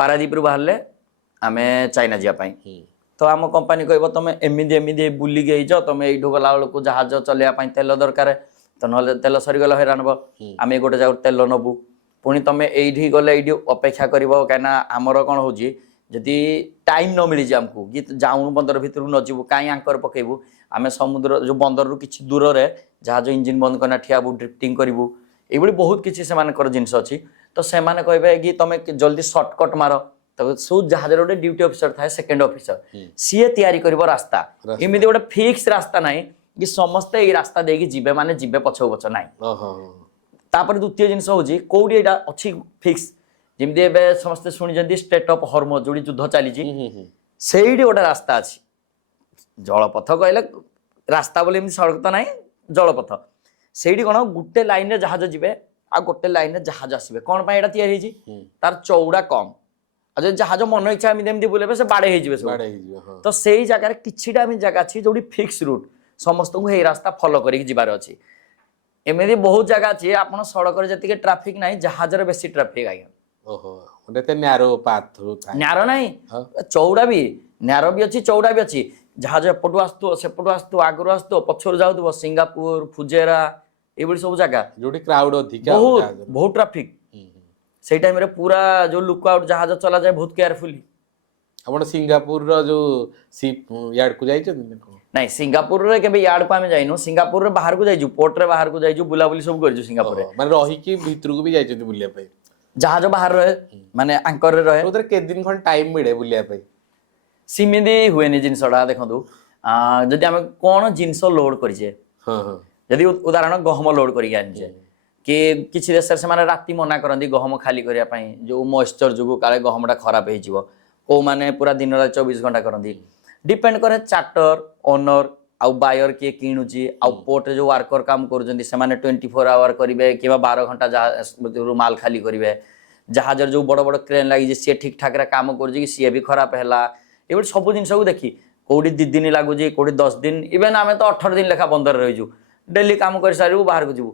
पारादीप रु बाहर आम चाइना जावाई तो आम कंपानी कह तुम एमती एमती बुलिक तुम यू गला बेलू जहाज चलवाई तेल दरकार तो ना तेल सरीगला हैरान हम आम गोटे जगह तेल नबू पुणी तुम ये गले ये अपेक्षा कर कहीं आमर कौन हो जदि टाइम न मिली आमको कि जाऊँ बंदर भितर न जीवु कहीं आंकर पकेबू आम समुद्र जो बंदर रु किसी दूर रे जहाज इंजिन बंद करना ठियाबू ड्रिफ्टिंग करूँ ये बहुत किसी से जिनस अच्छी तो से कहे कि तुम जल्दी सर्टकट मार तो सब जहाज गोटे ड्यूटी ऑफिसर थाए सेकेंड ऑफिसर सी तैयारी कर रास्ता एमती गोटे फिक्स रास्ता ना कि समस्ते ये रास्ता देकी जीवे माने जीवे पछ पछ ना तापर द्वितीय जिनस हूँ कौटी यहाँ अच्छी फिक्स जमी ए समस्ते शुणी स्टेट ऑफ हॉर्मोज जो युद्ध चली से गोटे रास्ता अच्छी जलपथ कहले रास्ता बोले सड़क तो ना जलपथ से कौन गोटे लाइन जहाज जीवे आ गोटे लाइन जहाज आसवे कौन पर या तार चौड़ा कम आ जहाज मन इच्छा एमती बुले से बाड़े तो से जगार कि जगह अच्छी जो फिक्स रूट समस्त को यही रास्ता फॉलो कर अच्छी एमती बहुत जगह अच्छी आप सड़क जी ट्राफिक ना जहाज बेसी ट्राफिक आज्ञा न्यारो ना चौड़ा भी न्यारो भी अच्छी चौड़ा भी अच्छी जहाज एपटू आसतु सेपटू आसतु आगु आसतु पछर जाऊ सिंगापुर फुजेरा ये सब जगह जो क्राउड बहुत बहुत ट्राफिक से टाइम रे पूरा जो लुक आउट जहाज चला जाए बहुत केयरफुली आपण सिंगापुर रो जो शिप यार्ड को जाई नहीं सिंगापुर रे केबे यार्ड को आमे जाइनु सिंगापुर रे बाहर को जाइजु पोर्ट रे बाहर को जाइजु बुलाबुली सब करजु सिंगापुर रे माने रही की भीतर को भी जाइजु बुलिया पे जहाज बाहर रहे माने एंकर रे रहे उधर के दिन खन टाइम मिले बुलिया पे सिमिदी हुएनी जिनसडा देखंतु जदि आमे कोन जिनस लोड करिजे हां हां जदि उदाहरण गहम लोड करि आनिजे कि किसी देश से माने राति मना करंदी गहम खाली करिया पई जो मॉइस्चर जुगु काले गहमटा खराब हे जिवो को माने पूरा दिन रात 24 घंटा करंदी डिपेंड करे चार्टर ओनर आउ बायर किए किणुची आउ पोर्ट जो वर्कर काम करुचंदी से माने 24 आवर करिवे किबा 12 घंटा जहाज माल खाली करिवे जहाज जो बड़ बड़ क्रेन लागि जे से ठीक ठाक रे काम करूची कि सी भी खराब हैला एबे सब जिंस को देखी कोडी 2 दिन लागुची कोडी 10 दिन इवन आमे तो 18 दिन लेखा बंदर रहिजु डेली काम कर सारू बाहर को जीवु